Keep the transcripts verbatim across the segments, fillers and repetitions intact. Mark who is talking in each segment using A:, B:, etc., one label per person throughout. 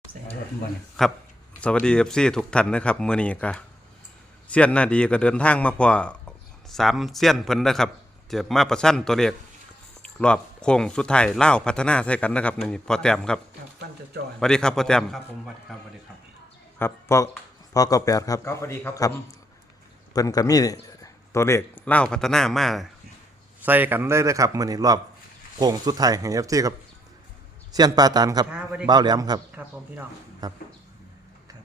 A: ครับสวัสดีเอฟซีทุกท่านนะครับมื้อนี้ก็เซียนหน้าดีก็เดินทางมาพอสามเซียนเพิ่นนะครับเจ็บมาประชันตัวเลขรอบโค้งสุดท้ายเล่าวพัฒนาใส่กันนะครับนี่พอแต้มครับสวัสดีครับพอแต้ม
B: ครับผมสวัสดีครับสวัสดีครับ
A: ครับพ่อพ่อเก้าแปดครับ
B: ครับสวัสดีครับ
A: ครับ
B: ผม
A: เพิ่นก็มีตัวเลขเล่าวพัฒนามาใส่กันเลยเลยครับมื้อนี้รอบโค้งสุดท้ายให้ เอฟ ซี ครับเซียนปาตานครับบ้าวแหลมครับ
C: ครับผมพี่น้อง
A: ครับ
C: ครับ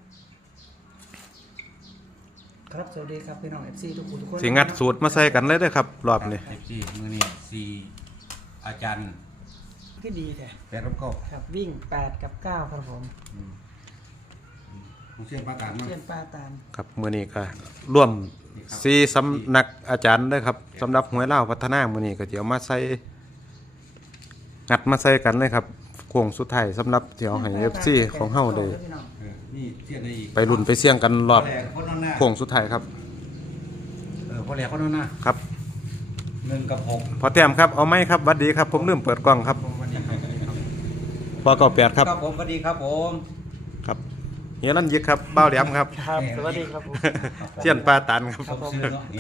C: ครับสวัสดีครับพี่น้อง เอฟ ซี ทุกคนทุกคน
A: สิงัดสูตรมาใส่กันเลยเด้อครับรอบนี้
B: เอฟซีมือนี้สี่อาจารย์
C: ที่ดีแท้
B: แปดรบเก้า
C: ครับวิ่งแปดกับเก้าครับผม
B: ผมเชื่อป้าตามมั้ง
C: เพื่อนป้าตาม
A: ครับมื้อนี้ก็ร่วมสี่สำนักอาจารย์เด้อครับสำหรับหวยเล่าวพัฒนามื้อนี้ก็สิเอามาใส่งัดมาใส่กันเลยครับโค้งสุดท้ายสำหรับที่เอาให้ เอฟ ซี ของเฮาได้
C: พี่น้อง
B: เออนี่เชื่อในอีก
A: ไปลุ้นไปเสี่ยงกันรอบ
B: พ่อแหล่คนน้องหน้า
A: โค้งสุดท้ายครับ
B: เออพ่อแหล่คนน้องหน้า
A: ครับ
B: หนึ่งกับหก
A: พอแต้มครับเอาไหมครับหวัดดีครับผมลืมเปิดกล้องครับ
B: ผมสวัสดีครับสวัสดีครับ
A: พอเก้าแปดครับ
B: ครับผมสวัสดีครับผม
A: ครับเฮียนั่นยิกครับบ้าวแหลมครับ
C: ครับสวัสดีครับผม
A: เซียนปลาตันครับ
B: ผมซื้อเนาะเนี่ย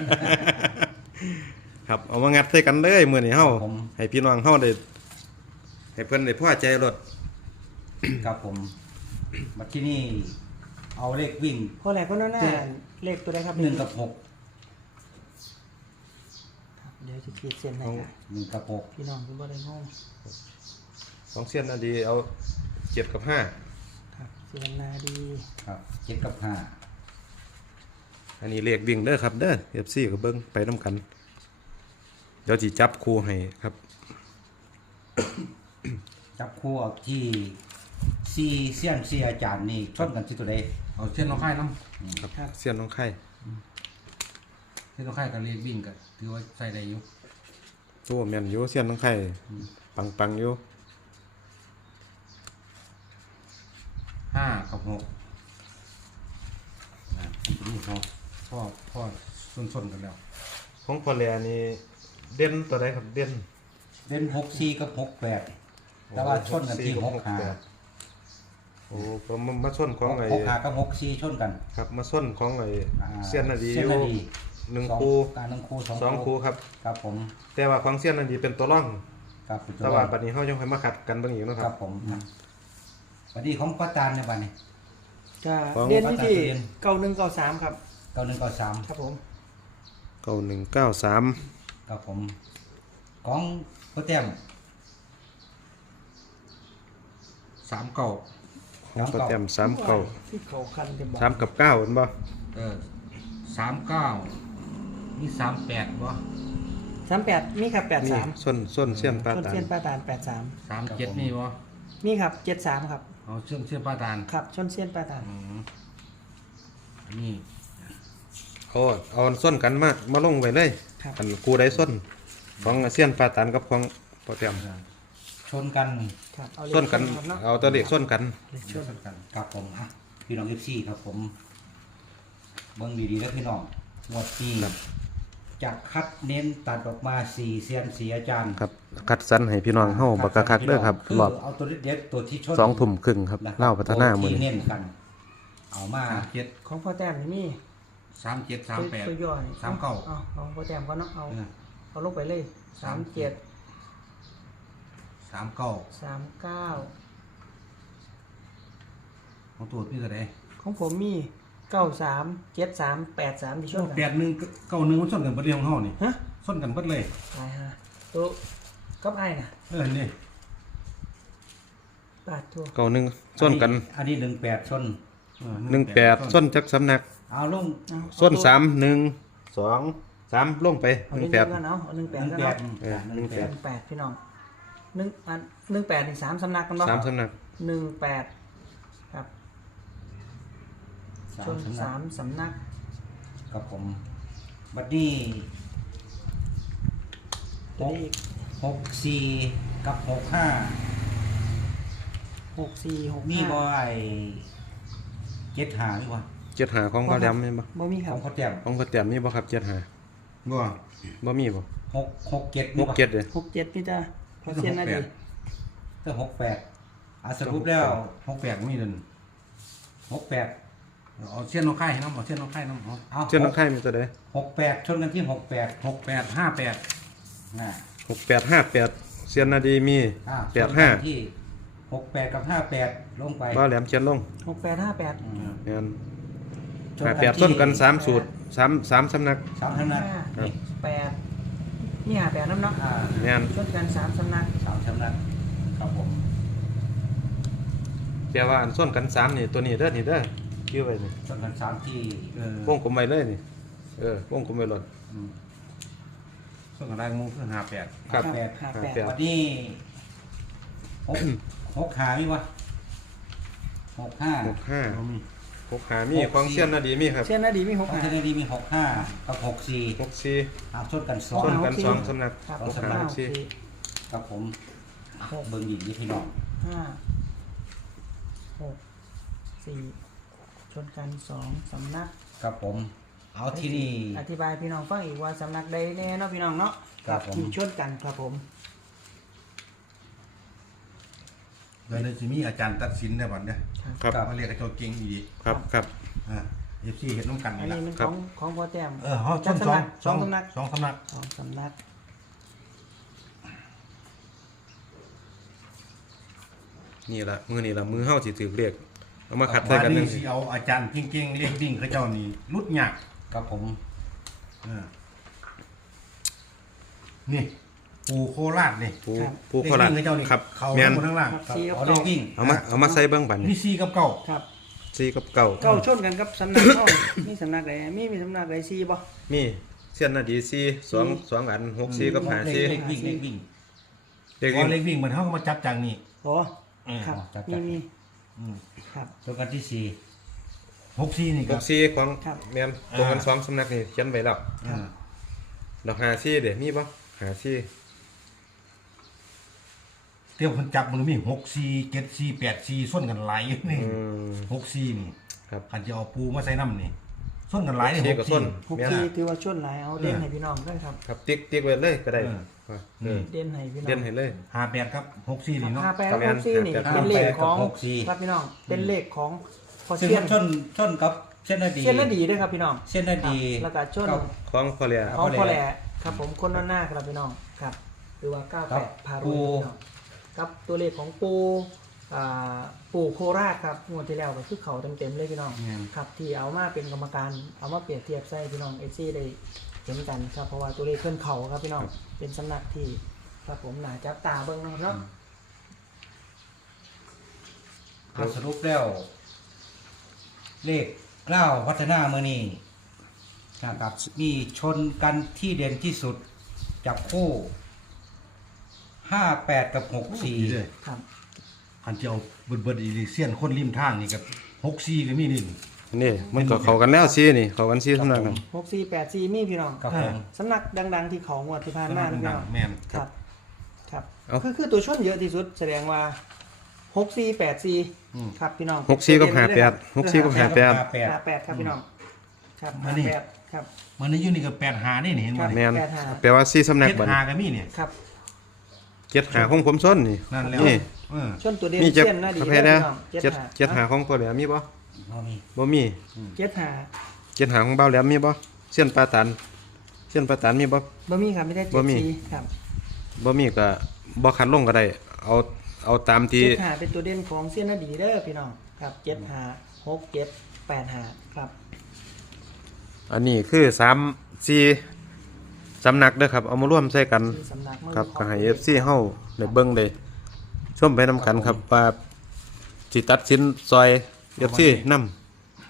A: ครับเอามางัดใส่กันเลยมื้อนี้เฮา
B: ครับผม
A: ให้พี่น้องเฮาได้ให้เพิ่นได้พอใจรถ
B: ครับผมมาที่นี่เอาเลขวิ่ง
C: ข้อแรกก็น่าหน้าเลขตัวใดครับ
B: หนึ่งกับหก
C: ครับเดี๋ยวจะขีดเส้นให้ครับ
B: หนึ่งกับหก
C: พี่น้องคุณบ่ได้ห้อง
A: สองเซียนน่ะดีเอาเจ็ดกับห้า
C: ครับเสียนนาดี
B: ครับเจ็ดกับห้า
A: อันนี้เลขวิ่งเด้อครับเด้อ เอฟ ซี ก็เบิ่งไปนํกันเดี๋ยวสิจับคู่ให้ครับ
B: จับคู่เอาที่สี่เสี้ยนสี่อาจารย์นี่ชนกันที่ตัวใดเอาเส้นน้องไข่น้ำ
A: ครับเซียนน้องไข่
B: เส้นน้องไข่กับเลขวิ่งกันถือว่าใส่ได้อยู่
A: โอ้แม่นอยู่เซียนน้องไข่ปังๆอยู่
B: ห้ากับหกนะนี่พอพ่อพ่อส้นๆกันแล้ว
A: ของพ่อแลนี่เด่นตัวใดครับเด่น
B: เล่นหกสี่กับหกแปดแต่ว่าชนกันที่หกห้า
A: โอ้ก็มามาส้นของไอ้
B: หกห้ากับหกสี่ชนกัน
A: ครับมาส้นของไอ้
B: อ่า
A: เซียนนาดีอ
B: เส้น
A: ยู่
B: นาดี
A: หนึ่ง
B: สอ
A: คู่
B: การหนึ่งคู่สอง
A: สองคู่ครับ
B: ครับผม
A: แต่ว่าของเซียนนาดีเป็นตัวร่อง
B: ครับเป็นตัว
A: แต่ว่าบัดนี้เฮายังให้มาขัดกันเบิ่งอีกเนาะค
B: ค
A: รั
B: รับ บผมวันนี้ของป้าตานในวันนี้
C: จะ
A: ของ
C: เรียนที่ที่
B: เรียน
C: เก้าหนึ่งเก้าสามครับ
B: เก้าหนึ่งเก้าสาม
C: ครับผม
A: เก้าหนึ่งเก้าสาม
B: ครับผมของพ่อแต้มสามเก้า
A: ของตัวเต็มสามเก้า
C: ที่เขาคันจะบอก
A: สามกับเก้าเห็นบ่
B: เออสามเก้านี่สามแปดบ่
C: สามแปดมีครับแปด
A: นี่
C: สาม
A: ส้นส้นเซียนปลา
C: ต้น
A: ตาล
C: เส้นป้าตาลแปดสาม
B: สามเจ็ดนี่บ่
C: มีครับเจ็ดสามครับ
B: เอาเชื่อมเชื่อมป้าตาล
C: ครับชนเส้นป้าตาล
B: อืมอันนี้
A: เอาเอาส้นกันมามาลงไว้เลย
C: ครับ
A: อันกูได้ส้นของเซียนปลาตาลกับของพ่อเต็ม
B: ชนกัน
C: ครับเอาเลข
A: ส้นกัน
C: ครับเนาะ
A: เอาตัวเลขส้นกัน
C: เลขชน
B: ชนกันครับผมอ่ะพี่น้องเอฟซีครับผมเบิ่งดีๆแล้วพี่น้องงวดที่จะคัดเน้นตัดออกมาสี่เซียนสี่อาจารย์
A: ครับคัดสรรให้พี่น้องเฮาบักคักๆเด้อครับ
B: คือ
A: รอบ
B: เอาตัวเด็ดๆตัวที่ชน
A: สองทุ่มครึ่งครับ
B: ะครับ
A: เล่าพัฒนามื้อ
B: ที่
A: นี้
B: เน้นกัน เอามาเจ็ด
C: ของพ่อแต้มนี่มี
B: สามเจ็ดสามแปด
C: ตัวย่อนี่
B: สามเก้า
C: เอาเอาพ่อแต้มก็เนาะเอา
B: เออ
C: เอาลงไปเลยสามเจ็ด
B: สามเก้า
C: สามเก้า
B: ของตัวพี่ก็ได้
C: ของผมมีเก้าสามเจ็ดสามแปดสามที่ชนกั
B: แปดหนึ่งเก้าหนึ่งมันชนกันเบิดเลยของเฮานี่
C: ฮะ
B: ชนกันเบิดเลย
C: ตายฮะตัวกับไอ้น่ะ
B: เออนี่
C: บาทตัว
A: เก้าหนึ่งส้นกัน
B: อันนี้หนึ่งแปดชนเออ
A: หนึ่งแปดส้นจักสำนัก
B: เอาลง
C: เอา
A: ส้น
C: เอตัว
A: สามหนึ่งสองสามลงไป
C: เอา
A: หนึ่ง
C: ห
A: แป
C: นึ่
A: ด
C: งกันเอาเอาหนึ่งแป
B: ห
C: ด
B: นึ่ง
C: กัน
B: แป
C: เนาะ
B: ด
A: เออ
B: หนึ่งแป
C: ห
B: ด
C: นึ่งแปดพี่น้องหนึ่งอันหนึ่งแปดอีกสามสำนักกันเนาะ
A: สามสำนัก
C: หนึ่งแปดครับ
B: สา
C: ช
B: ม
C: น
B: สำนั
C: สาก มสำนัก
B: กับผม บัดนี้ห
C: ตัว
B: ก
C: นี้อีก
B: หกสี่กับหกห้า
C: หกสี่หก
B: มี
C: ห้า
B: บ่ไอ้เจ็ดหาหรือวะ
A: เจ็ดหาของพ่อแหลมมีบ่
C: บ่มีค
B: ข
C: รั
B: อบ งพ่อแต้ม
A: ของพ่อแต้มมีบ่ครับเจ็ดหา
B: บ่
A: บ่มีบ่
B: หกหกเจ็ด
A: หกเจ็ดเลย
C: หกเจ็ดพี่จ้าพอเซียนนาดี
B: เจ้าหกแปดอ่ะสรุปแล้ว
D: หกแปดมีเดิน
B: หกแปด
D: เอาเส้นน้องไข่ให้น้องเอาเส้นน้องไข่น้องเอา
B: เอา
A: เจ้าน้องไข่มีตัวใด
B: หกแปดชนกันที่หกแปด
D: หกแปดห้าแปด
B: นะ
A: หกแปดห้าแปดเสี้ยนนาดีมี
B: อ่า
A: แปดห้า
B: ชนกันที่หกแปดกับห้าแปดลงไป
A: บ้าแหลมเชียนลง
C: หกแปดห้าแปด
B: อืม
A: แม่น
B: ช
A: ห้า
B: กั
A: แปด
B: ที่
A: ต้นกันสามสูตรสามสามสำนัก
B: สามเท่านั้น
C: ห้า
B: นี่
C: แปดนี่หาแปดน้ำเนาะ
B: อ่า
A: แม่น
C: ชนกันสามสำนัก
B: สามเท่านั้นครับผม
A: แปลว่าอันส้นกันสามนี่ตัวนี้เด้อนี่เด้อคิ้วไว้นี่
B: ชนกันสามที่
D: เออ
A: วงกลมไว้เลยนี่เออวงกลมไว้หลด
B: อืม
D: ส่วนกันได้มูคือห้าแปด
A: ครับ
B: ห้าแปด
C: ห้า
A: ห้า
C: แปด
A: แปด
B: วันนี้หกหกขามีวะหกห้า
A: หกห้า
D: เรามี
A: หกหามีของเสี้ยนนาดีมีครับ
C: เช่นนาดีมีหก
B: ของ
C: หา
B: เทนดีมีหกห้ากับหกสี่
A: หกสี่
B: อ่าชนกันสอง
A: ส้น
C: หก
A: กัน
C: สี่
A: สองสำนัก
C: ครับ
A: หก
C: ส
A: หา
C: ห้า
A: ห
C: ห
A: ก
C: ก
A: สี่
C: สี่
B: กับผมเบิ่งหญิงยี่พี่น้อง
C: ห้าหกสี่ชนกันสองสำนัก
B: กับผม เอาที่นี่
C: อธิบายพี่น้องฟังอีกว่าสำนักใดแน่เนาะพี่น้องเนาะ
B: ครับผม
C: ที่ชนกันครับผม
D: เดี๋ยวจะมีอาจารย์ตัดสินได้บ่เนี่ย
A: ครับ
D: มาเรียกกระโจเก่งอีก
A: ครับครับ
D: อ่าเอฟซีเห็นน้ำกัน
C: อัน
D: นี่
C: นี้
D: ละ
C: มัน
A: ครั
C: ข
A: บ
C: องของพ่อแต้ม
D: เออเขา
C: จั
D: ช่
C: ด
D: องส
C: สำ
D: อง
C: นัก
D: สอง
C: สองสำนัก
D: สองสำนัก
C: สองสำนัก
A: นี่ละมือนี่ละมือเฮาสิถือเรียกเอามาขัดใส่
D: ว่า
A: กันหนึ
D: นี่
A: ง
D: สิเอาอาจารย์เก่งๆเรียกวิ่งเขาเจ้านี่รุดยาก
B: กับผม
D: เออนี่ปูโคราชนี่
A: ผู้ผู้โคราช
D: เรียกวิ่งเขาเจ้านี่
A: ครับ
D: เขา
A: แม่น
D: ทั้งบนทั้งล่าง
C: ครับสี่กับ
B: เอาเล
C: เก้า
B: ขวิ่ง
A: เอามาเอามาใส่เบิ่งบัด
D: มี
A: นี้
D: ซีกับเก้า
C: ครับ
A: สี่กับเก้า
C: เก้าชนกันกับสำนักเก้า มีสำนักใดมีมีสำนักใดสี่บ่
A: มีเสี้ยนนาดีสี่สองสองอันหกสี่กับหาสี่
B: เลขวิ่งเลขวิ่ง
A: เด็ก
D: พอเล็กวิ่งเหมือนเขาก็มาจับจังนี่
C: โอ้
D: อืม
C: ครับ
B: จัด
C: มี
B: จัด
C: มี
D: อืม
C: ครับ
B: ชนกันที่สี่
D: หกซีนี่
A: ห
D: ครับ
A: กสี่ของ
C: ครับ
A: แม่นตรงกันสองสำนักนี่เขียนไว้แล้ว
D: อ่า
A: ดอกหาซี่เด้มีบ่หาซี่
D: เตรียมคนจับมันมีหกซีเจ็ดซีแปดซีส้นกันหลายอยู่นี่
A: อืม
D: หกซีนี่
A: ครับ
D: ขันจะเอาปูมาใส่น้ำนี่ส้นกันหลายนี่
A: ซี่
D: ห
A: กับ
D: ก
A: ส้
D: ซี
A: น
C: หก
A: แม่น
C: สี่ถือว่าชนหลายเอาเด่นให้พี่น้องด้วยครับ
A: ครับติ๊กติ๊กไว้เลยก็ได้
D: เออ
A: ว่า
D: อื
A: เอ
D: ม
A: อ
C: เด่นให้พี่น้อง
A: เรียนให้เลย
D: ห้าแปดครับหกซีนี่เนาะ
C: ห้าแปด
A: ครับ
C: หกสี่นี่
A: ครับ
C: เป็นเลขของ
B: หกสี่
C: ครับพี่น้องเป็นเลขของพอ
B: ซึ่ง
C: เซียน
B: ชนชนกับเส้นนาดี
C: เซียนนาดีด้วยครับพี่น้อง
B: เส้นนาดี
C: ครับแล้วก็ชน
B: กับ
A: ของพอเลีย
B: ครับ
C: ของพ่อแหล่ครับผมคนหน้าครับพี่น้องครับหรือว่าเก้า
B: ครั
C: แป
B: บ
C: ดพาร
B: ปู
C: วยพี่น้องครับตัวเลขของปูอ่าปู่โคราชครับงวดที่แล้วก็คือเขาเต็มๆเลยพี่น้อง
D: แม่น
C: ครับที่เอามาเป็นกรรมการเอามาเปรียบเทียบใส่พี่น้องเอซี่ได้เห็นกันครับเพราะว่าตัวเลขเคลื่อนเขาครับพี่น้องเป็นสำนักที่ครับผมหนาจับตาเบิ้งนะครับเนาะ
B: เอาสรุปแล้ว เลขเล่าพัฒนาเมื่อนี้นะครับมีชนกันที่เด่นที่สุดจับคู่ห้าแปดกับหกสี่
D: ดีเลย
C: ครับ
D: ขันจะเอาเบิดเบิดอีเซียนคนริมทางนี่กับหกซีก็มีนี่
A: นี่มันก็เข้ากันแล้วซี่นี่เข้ากันซี่สำนักกัน
C: หกสี่แปดสี่มีพี่น้อง
B: ครับ
C: อ่า
B: ผม
C: สำนักดัง ๆ ที่เขางวดที่ผ่านมานะพี่
D: ดั
C: น้
D: ง
C: อง
D: ๆแม่น
C: ครับ ครับ
A: เอ้า
C: คือคือตัวชนเยอะที่สุดแสดงว่าหกสี่แปดสี่ครับพี่น้อง
A: หกสี่กับห้าแปดหกสี่กับห้าแปด
B: ห้าแปด
C: ห้าแปดครับพี่น้องครับ
D: อั
C: ห้าน
D: นี้
C: แปดครับ
D: มันนี่อยู่นี่กับแปดหานี่เห็นไหม
A: แม่น
C: แปดห้า
A: แปลว่าซี่สำนัก
D: เจ็ด
A: บัด
D: หา
A: นี้
D: ก็มีเนี่ย
C: ครับ
A: เจ็ดหาของผมส้นนี่
D: นั่นแล้ว
A: นี่
D: เออ
C: ชนตัวเด่น
A: มีเจ็ด
C: เส้นหน้าดี
A: ประ
C: เล
A: เภ
C: ย
A: ท
C: พี่
A: นะ
C: น้อง
A: เจ็ดเจ็ดหาของพอแหลมมีบ่
B: เอามี
A: บ่มี
C: เจ็ดหา
A: เจ็ดหาของเบาแหลมมีบ่เส้นปลาตันเส้นปลาตันมีบ่
C: บ่มีครับไม่ได้
A: บ่
C: เจ็ด
A: มี
C: สี่ครับ
A: บ่มีก็บ่คันลงก็ได้เอาเอาตามที่
C: เจ็ดหาเป็นตัวเด่นของเส้นหน้าดีเด้อพี่น้องครับเจ็ดหาหกเจ็ดแปดหาครับ
A: อันนี้คือสามสี่สำนักเด้อครับเอามาร่วมใส่กัน
C: ที่สำนักเมื่อ
A: ครับ
C: ข
A: ก็
C: อง
A: ให้ เอฟ ซี เฮาได้เบิ่งได้ชมไปนํกันครับว่าสิตัดสินซอย เอฟ ซี นำ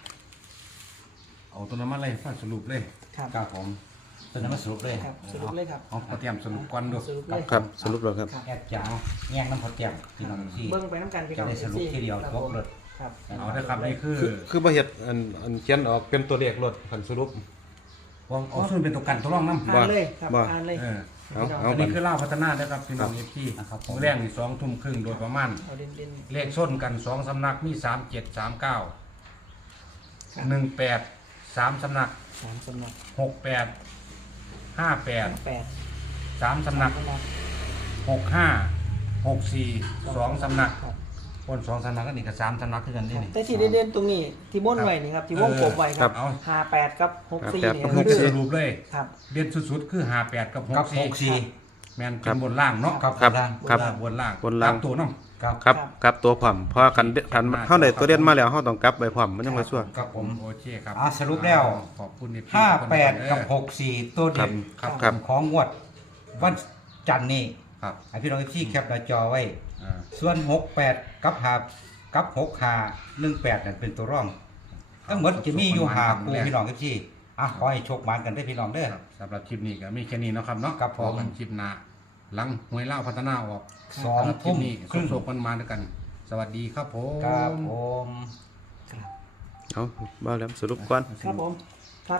D: เอาตัวนั้นมาเลยฟังสรุปเลย
C: ครับ
B: ครับผมตอนนั้นมาสรุปเลย
C: ครับสรุปเลยครับ
D: เอาเอาเตรียมสรุปก่อนดู
C: สรุปเลย
A: ครับสรุปแล้วครับ
B: แอบจ๋าแย่งน้ำพอเตียมพี่น้องที่
C: เบิ้งไปน้ำกันพี่น้
B: จะ
C: อง
B: ได้สรุปทีเดียว
C: ครับ
B: ครบเลย
C: ครับ
D: เอาได้อครับนี่คือ
A: คือคือบ่เฮ็ดอันอันเขียนออกเป็นตัวเลขรถคันสรุป
D: เอาเอาส่วนเป็นตัวกันตัวร่องน้ำ
C: อ่านเลยครับ
A: บ่
C: อ่านเลย
D: เออ
A: เอาเอา
D: อันนี้คือเล่าพัฒนานะครับพี่น้องเอฟซี
B: นะครับผม
D: มื้อแรกนี่สองทุ่มครึ่งโดยประมาณ
C: เอาเด่นเด่น
D: เลขส้นกันสองสำนักมีสามเจ็ดสามเก้า
C: ครับ
D: หนึ่งแปดสามสำนัก
C: สามสำนัก
D: หกแปดห้าแปด
C: แปด
D: สามสำนัก
C: สำนัก
D: หกห้าหกสี่สองสำนัก
C: ครับ
D: คนสองสำนักก็นี่ก็สามสำนักคือกันนี่นี่
C: แต่ที่เด่นๆตรงนี้ที่ม่วนไว้นี่ครับที่วงกลมไว้ครับ
D: เอา
C: ห้าแปดกับหกสี่นี่
A: ห้า
C: คื
A: แปดกับหก
C: อ
D: สรุปเลย
C: ครับ
D: เด่นสุดๆคือห้าแปดกับห
B: กับ
D: ก
B: ห
D: สี่
B: กสี่
D: แม่นเป็นบนล่างเนาะ
B: กับ
A: ครับ
B: ล่าง
A: ครับ
D: บนล่าง
A: บนล่าง
D: ครับตัวเน้อง
B: กับ
A: ครับครับตัวพร้อมเพราะกันคันเฮาได้ตัวเด่นมาแล้วเฮาต้องกลับไปพร้อมมันจังค่อยชั่ว
B: กับผม
D: โอเคครับ
B: อ่าสรุปแล้ว
D: ขอบคุณนี่
B: ห้าแปดกับหกสี่ตัวเด่น
A: ครับครับ
B: ของงวดวันจันทร์นี้
D: ครับ
B: ให้พี่น้องที่แคปหน้าจอไว้
D: อ่า
B: ส่วนหกแปดกับหากับหกหาหนึ่งแปดนั่นเป็นตัวร่องทั้งหมดจะมีอยู่หาคูพี่น้องที่อ่ะขอให้โชคมานกันได้อพี่น้องเด้อ
D: ครับสำหรับคลิปนี้ก็มีแค่นี้เนาะครับเนาะ
B: ครับ
D: พอกัน
B: ผม
D: คลิปหน้าหลังหวยเล่าพัฒนาออก
B: สอง
D: สำหรับคลิ
B: ทุ่
D: ป
B: ม
D: นี้
B: ครึ่ง
D: โชคๆมันมาด้วยกัน สวัสดีครับผม
B: ครับผม
A: เอาบ่แล้วสรุปก่อน
C: ครับผมครับ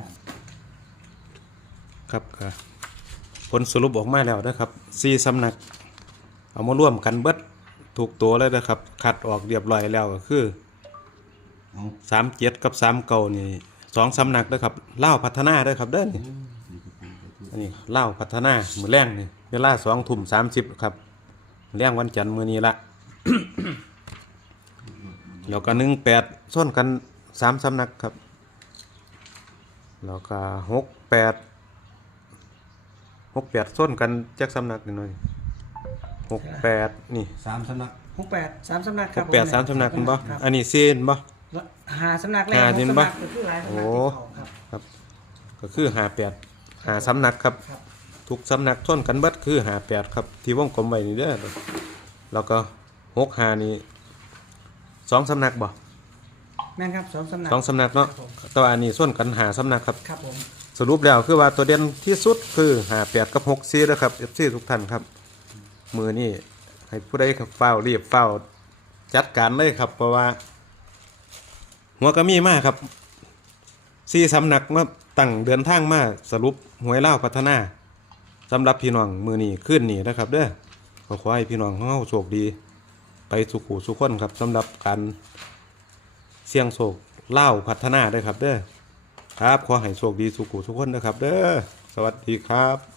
A: ครับก็ผลสรุปออกมาแล้วนะครับสี่สำนัก เอามาร่วมกันเบิดถูกตัวเลยนะครับ คัดออกเรียบร้อยแล้วก็คือ
B: เอา
A: สามเจ็ดกับสามเก้านี่สองสำนักนะครับเล่าวพัฒนาเด้อครับเด้อนี่อันนี้เล่าวพัฒนามือแรงนี่เวลาสองทุ่มสามสิบครับมื้อแรงวันจันทร์มือนี้ละ แล้วก็หนึ่งแปดส้นกันสามสำนักครับ แล้วก็หกแปดหกแปดส้นกันจักสำนักหน่อยหกแปดนี่
D: สามสำนัก
C: หกแปดสามสำนักค
A: ห
C: รับ
A: กแปดสามสำนักคุณบ่
C: ครับ
A: อันนี้ซีนบ่
C: หาสำนักแรก
A: หา
C: หก
A: จริง
C: สำ
A: ปะ
C: นักก็คือหลายสำนัก
A: โอ้
C: ที่เขาครับ
A: ก็คือหาแปดหาสำนักครับ
C: ครับ
A: ทุกสำนักส้นกันเบิดคือหาแปดครับที่วงกลมไว้นี่เด้อแล้วก็หกหานี่สองสำนักบ่
C: แม่นครับสองสำนัก
A: สองสำนักเนาะแตัวาอันนี้ส้นกันหาสำนักครับ
C: ครับผม
A: สรุปแล้วคือว่าตัวเด่นที่สุดคือหาแปดกับหกซีนะครับเอฟซีทุกท่านครับ มือนี่ให้ผู้ใดเฝ้ารีบเฝ้าจัดการเลยครับ เพราะว่า หัวกระมีมากครับซีสำนักมาตั้งเดินทางมาสรุปหวยเล่าวพัฒนาสำหรับพี่น้องมือนี่ขึ้นนี่นะครับ เด้อขอขอให้พี่น้องของเราโชคดี ไปสุขุสุขคนครับสำหรับการเสี่ยงโชคเล่าวพัฒนาเด้อครับ เด้อครับขอให้โชคดีสุขุสุขคนนะครับ เด้อสวัสดีครับ